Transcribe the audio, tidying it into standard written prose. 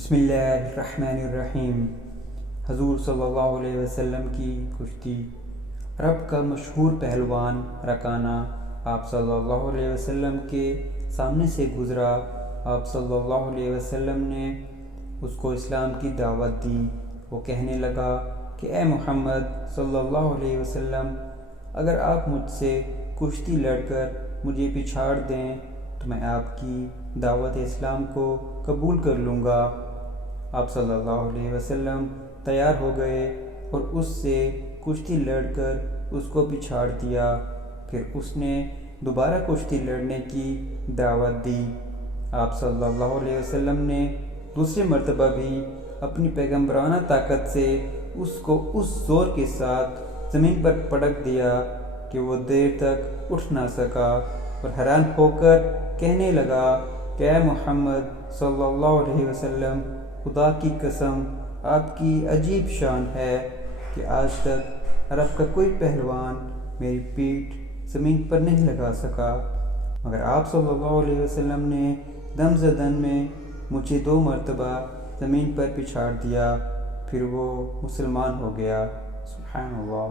بسم اللہ الرحمن الرحیم۔ حضور صلی اللہ علیہ وسلم کی کشتی۔ عرب کا مشہور پہلوان رکانہ آپ صلی اللہ علیہ وسلم کے سامنے سے گزرا۔ آپ صلی اللہ علیہ وسلم نے اس کو اسلام کی دعوت دی۔ وہ کہنے لگا کہ اے محمد صلی اللہ علیہ وسلم، اگر آپ مجھ سے کشتی لڑ کر مجھے پچھاڑ دیں تو میں آپ کی دعوت اسلام کو قبول کر لوں گا۔ آپ صلی اللہ علیہ وسلم تیار ہو گئے اور اس سے کشتی لڑ کر اس کو پچھاڑ دیا۔ پھر اس نے دوبارہ کشتی لڑنے کی دعوت دی۔ آپ صلی اللہ علیہ وسلم نے دوسری مرتبہ بھی اپنی پیغمبرانہ طاقت سے اس کو اس زور کے ساتھ زمین پر پٹک دیا کہ وہ دیر تک اٹھ نہ سکا، اور حیران ہو کر کہنے لگا کہ اے محمد صلی اللہ علیہ وسلم، خدا کی قسم آپ کی عجیب شان ہے کہ آج تک عرب کا کوئی پہلوان میری پیٹھ زمین پر نہیں لگا سکا، مگر آپ صلی اللہ علیہ وسلم نے دم زدن میں مجھے 2 مرتبہ زمین پر پچھاڑ دیا۔ پھر وہ مسلمان ہو گیا۔ سبحان اللہ۔